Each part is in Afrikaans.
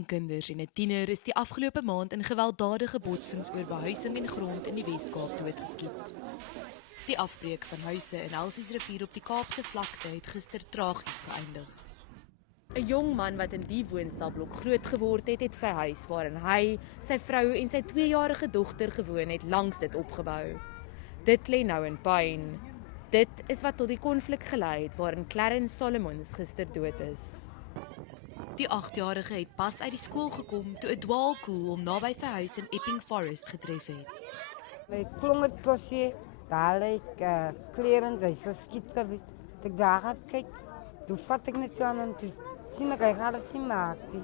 jong kinders en 'n tiener is die afgelope maand in gewelddadige botsings oor behuising en grond in die Wes-Kaap doodgeskiet. Die afbreek van huise in Elsiesrivier op die Kaapse vlakte het gister tragies geëindig. 'n Jong man wat in die woonstelblok groot geword het, het sy huis waarin hy, sy vrou en sy 2-jarige dogter gewoon het, langs dit opgebou. Dit lê nou in puin. Dit is wat tot die konflik gelei het waarin Clarence Solomons gister dood is. Die 8-jarige het pas uit die skool gekom toe 'n dwaalkoel hom naby sy huis in Epping Forest getref het. My klong het posjie, daar lyk Clarence, hy is geskiet geweest. Ek daar gaan kyk, toe vat ek net so aan hom toe sien ek, hy gaat het nie maak nie.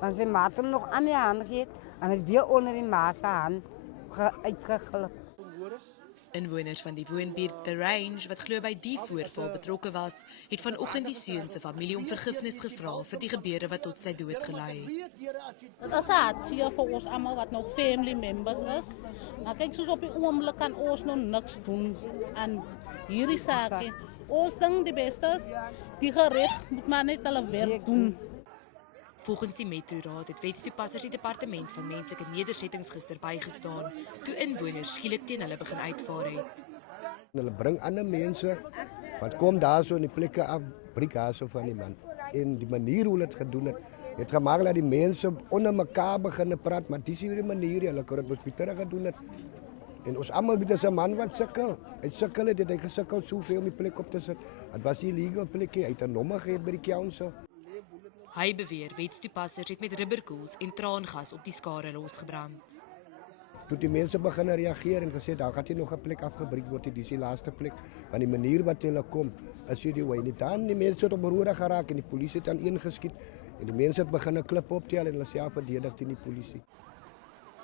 Want sy maat hom nog aan die hand gegeet en het weer onder die maat se hand uitgeglip. Inwoners van die woonbuurt The Range, wat glo by die voorval betrokke was, het vanoggend die seun se familie om vergifnis gevra vir die gebeure wat tot sy dood gelei het. Dit is hartseer vir ons almal wat nou family members is. Maar kyk, soos op die oomblik kan ons nog niks doen aan hierdie saak. Ons dink die beste is, die gereg moet maar net hulle werk doen. Volgens die Metroraad het wetstoepassers die departement van menslike nedersettings gister bygestaan toe inwoners skielik teen hulle begin uitvaar het. Hulle bring ander mense wat kom daar so in die plekke af, breek daar so van die man. En die manier hoe hulle dit gedoen het gemaak dat die mense onder mekaar begin praat, maar dis nie die manier hulle kon dit hospitaal gedoen het. En ons almal weet as 'n man wat sukkel. Hy sukkel het hy gesukkel soveel om die plek op te sit. Dit was nie legal plekkie, hy het 'n nommer gehad by die council. Hy beweer wetstoepassers het met rubberkoels en traangas op die skare losgebrand. Toe die mense begin reageer en gesê daar gaan nie nog 'n plek afgebreek word, dit is die laaste plek. Want die manier wat hulle kom, is hierdie way nie. Dan die mense het op beroerde geraak en die polisie het aan een geskiet en die mense het begin 'n klip optel en hulle self verdedig teen die polisie.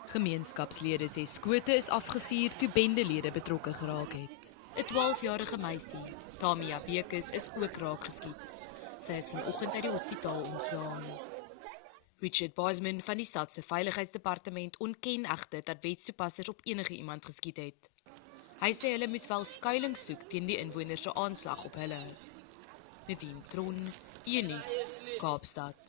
Gemeenskapslede sê skote is afgevuur toe bendelede betrokke geraak het. 'n 12-jarige meisie, Tamia Bekes, is ook raak geskiet. Sy is vanoggend uit die hospitaal ontslaan. Richard Bosman van die stad se veiligheidsdepartement ontken egter dat wetstoepassers op enige iemand geskiet het. Hy sê hulle moes wel skuilings soek teen die inwoners se aanslag op hulle. Nadine Tron, Unis, Kaapstad.